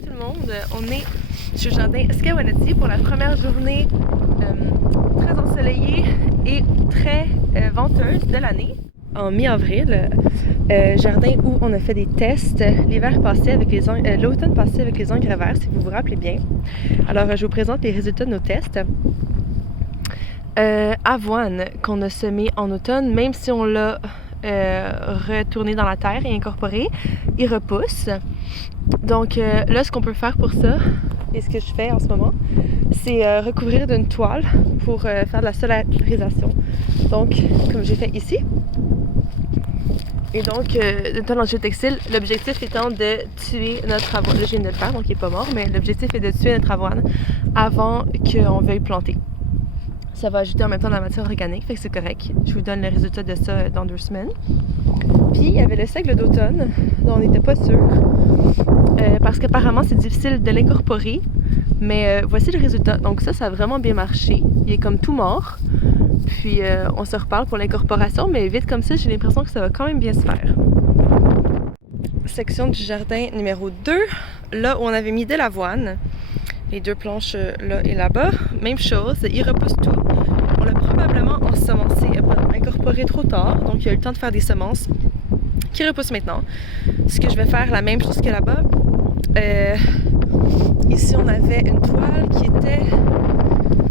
tout le monde, on est sur le jardin Escawanati pour la première journée très ensoleillée et très venteuse de l'année. En mi-avril, jardin où on a fait des tests l'hiver passé avec l'automne passé avec les engrais verts, si vous vous rappelez bien. Alors je vous présente les résultats de nos tests. Avoine qu'on a semé en automne, même si on l'a retourné dans la terre et incorporé, il repousse. Donc là, ce qu'on peut faire pour ça, et ce que je fais en ce moment, c'est recouvrir d'une toile pour faire de la solarisation. Donc, comme j'ai fait ici. Et donc, d'une toile en géotextile, l'objectif étant de tuer notre avoine. Là, je viens de le faire, donc il n'est pas mort, mais l'objectif est de tuer notre avoine avant qu'on veuille planter. Ça va ajouter en même temps de la matière organique, fait que c'est correct. Je vous donne le résultat de ça dans 2 semaines. Puis, il y avait le seigle d'automne, dont on n'était pas sûr, parce qu'apparemment, c'est difficile de l'incorporer. Mais voici le résultat. Donc ça a vraiment bien marché. Il est comme tout mort. Puis on se reparle pour l'incorporation, mais vite comme ça, j'ai l'impression que ça va quand même bien se faire. Section du jardin numéro 2, là où on avait mis de l'avoine. Les 2 planches là et là-bas. Même chose, il repousse tout. On l'a probablement ensemencé, incorporé trop tard, donc il y a eu le temps de faire des semences qui repoussent maintenant. Ce que je vais faire, la même chose que là-bas. Ici, on avait une toile qui était,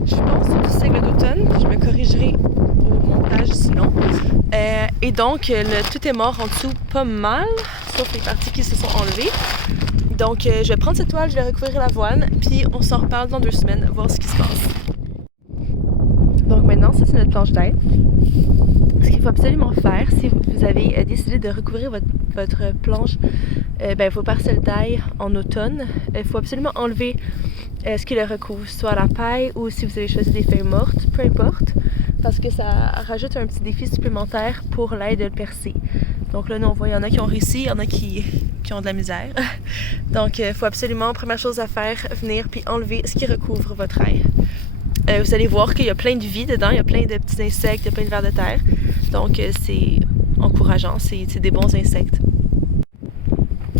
je pense, du seigle d'automne. Je me corrigerai au montage sinon. Et donc, tout est mort en dessous pas mal, sauf les parties qui se sont enlevées. Donc, je vais prendre cette toile, je vais recouvrir l'avoine, puis on s'en reparle dans 2 semaines, voir ce qui se passe. Donc maintenant, ça c'est notre planche d'ail. Ce qu'il faut absolument faire, si vous avez décidé de recouvrir votre planche, vos parcelles d'ail en automne, il faut absolument enlever ce qui le recouvre, soit la paille ou si vous avez choisi des feuilles mortes, peu importe, parce que ça rajoute un petit défi supplémentaire pour l'ail de le percer. Donc là, nous on voit, il y en a qui ont réussi, il y en a qui ont de la misère. Donc il faut absolument, première chose à faire, venir puis enlever ce qui recouvre votre ail. Vous allez voir qu'il y a plein de vie dedans, il y a plein de petits insectes, il y a plein de vers de terre. Donc c'est encourageant, c'est des bons insectes.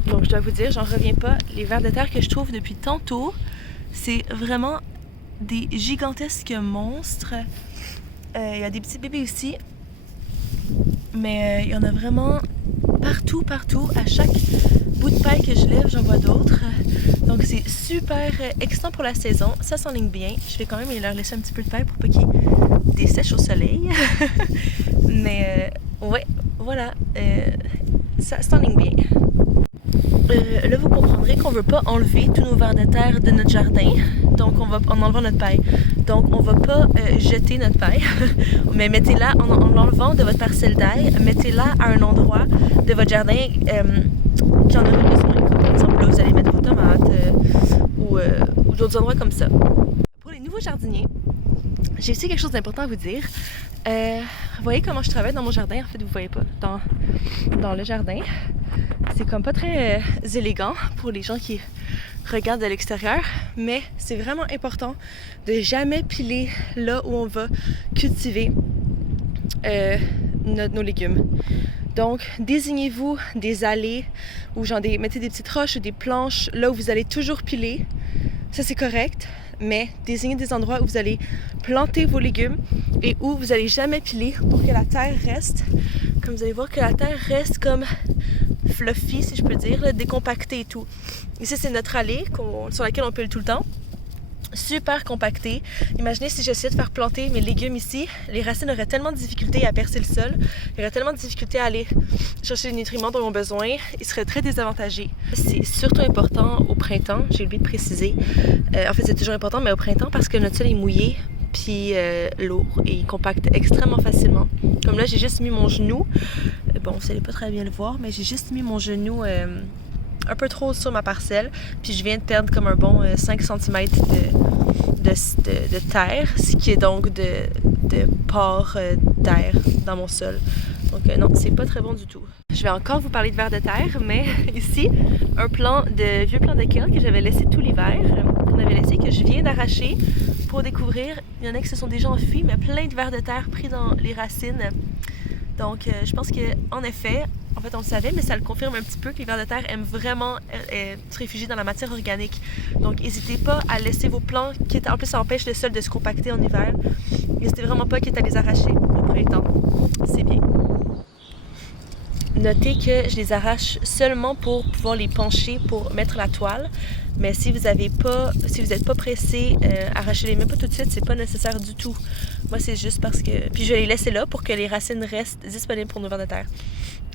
Donc je dois vous dire, j'en reviens pas, les vers de terre que je trouve depuis tantôt, c'est vraiment des gigantesques monstres. Il y a des petits bébés aussi, mais il y en a vraiment partout, à chaque bout de paille que je lève, j'en vois d'autres. Donc c'est super excitant pour la saison, ça s'enligne bien. Je vais quand même leur laisser un petit peu de paille pour pas qu'ils dessèchent au soleil. Mais ouais, voilà, ça s'enligne bien. Là, vous comprendrez qu'on veut pas enlever tous nos vers de terre de notre jardin, donc en enlevant notre paille. Donc on va pas jeter notre paille, mais mettez-la en l'enlevant de votre parcelle d'ail, mettez-la à un endroit de votre jardin qui en aurait besoin. Comme par exemple, là, vous allez mettre vos tomates ou d'autres endroits comme ça. Pour les nouveaux jardiniers, j'ai aussi quelque chose d'important à vous dire. Vous voyez comment je travaille dans mon jardin? En fait, vous voyez pas dans le jardin. C'est comme pas très élégant pour les gens qui regardent de l'extérieur, mais c'est vraiment important de jamais piler là où on va cultiver nos légumes. Donc, désignez-vous des allées ou mettez des petites roches ou des planches là où vous allez toujours piler. Ça, c'est correct, mais désignez des endroits où vous allez planter vos légumes et où vous n'allez jamais piler pour que la terre reste, comme vous allez voir, que la terre reste comme fluffy, si je peux dire, là, décompactée et tout. Ici, c'est notre allée sur laquelle on pile tout le temps. Super compacté. Imaginez si j'essayais de faire planter mes légumes ici, les racines auraient tellement de difficultés à percer le sol, il y aurait tellement de difficultés à aller chercher les nutriments dont ils ont besoin, ils seraient très désavantagés. C'est surtout important au printemps, j'ai oublié de préciser. En fait, c'est toujours important, mais au printemps parce que notre sol est mouillé, puis lourd, et il compacte extrêmement facilement. Comme là, j'ai juste mis mon genou, bon, vous allez pas très bien le voir, mais j'ai juste mis mon genou un peu trop sur ma parcelle, puis je viens de perdre comme un bon 5 cm de terre, ce qui est donc de pores d'air dans mon sol. Donc non, c'est pas très bon du tout. Je vais encore vous parler de vers de terre, mais ici, un vieux plant de kale que j'avais laissé tout l'hiver, qu'on avait laissé, que je viens d'arracher pour découvrir. Il y en a qui se sont déjà enfuis, mais plein de vers de terre pris dans les racines. Donc je pense qu'en effet, En fait, on le savait, mais ça le confirme un petit peu que les vers de terre aiment vraiment se réfugier dans la matière organique. Donc, n'hésitez pas à laisser vos plants, en plus, ça empêche le sol de se compacter en hiver. N'hésitez vraiment pas à les arracher au printemps. C'est bien. Notez que je les arrache seulement pour pouvoir les pencher pour mettre la toile. Mais si vous n'êtes pas pressé, arrachez-les même pas tout de suite, c'est pas nécessaire du tout. Moi, c'est juste parce que... Puis je vais les laisser là pour que les racines restent disponibles pour nos vers de terre.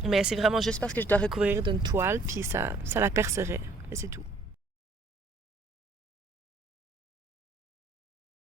Mais c'est vraiment juste parce que je dois recouvrir d'une toile, puis ça la percerait. Mais c'est tout.